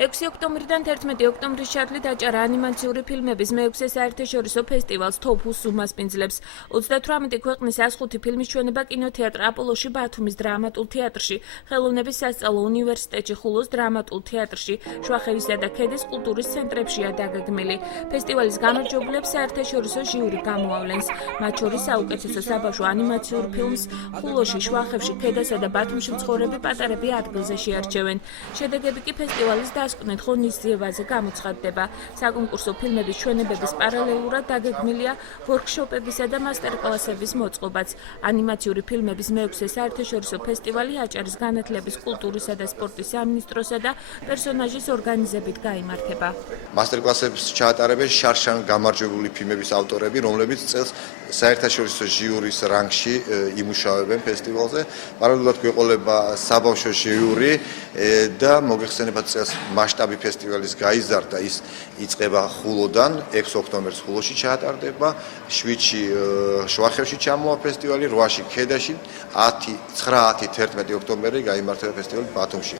6 ოქტომბრიდან 11 ოქტომბრის ჩათვლით აჭარა ანიმაციური ფილმების მე-6 საერთაშორისო ფესტივალს თოფუს უმასპინძლებს. 38 ქვეყნის 105 ფილმის ჩვენება კინოთეატრ აპოლოში ბათუმის დრამატულ თეატრში, ხელოვნების სასწავლო უნივერსიტეტში ხულოს დრამატულ თეატრში, შვახევისა და ქედის კულტურის ცენტრებშია დაგეგმილი. ფესტივალის გამარჯვებულებს საერთაშორისო ჟიური გამოავლენს, მათ შორის საუკეთესო საბავშვო ანიმაციურ ფილმს ხულოში, შვახევში, ქედასა და ბათუმში მცხოვრები პატარები ადგილზე შეარჩევენ. შედეგები კი ფესტივალის დასკვნით ღონისძიებაზე გამოცხადდება. საკონკურსო ფილმების ჩვენებების პარალელურად დაგეგმილია ვორქშოპებისა და მასტერკლასების მოწყობაც. ანიმაციური ფილმების მე-6 საერთაშორისო ფესტივალი აჭარის განათლების, კულტურისა და სპორტის სამინისტროსა და პერსონაჟის ორგანიზებით გაიმართება. მასტერკლასებს ჩაატარებენ შარშან გამარჯვებული ფილმების ავტორები, რომლებიც წელს საერთაშორისო ჟიურის რანგში იმუშავებენ ფესტივალზე. პარალელურად გვეყოლება საბავშვო ჟიური და მოგეხსენებათ წელს მასშტაბი ფესტივალის გაიზარდა, ის იწყება ხულოდან, 6 ოქტომბერს ხულოში ჩაატარდება, 7-ში შვახევში ჩამოვა ფესტივალი, 8-ში ქედაში, 10, 9, 10, 11 ოქტომბერი გაიმართება ფესტივალი ბათუმში.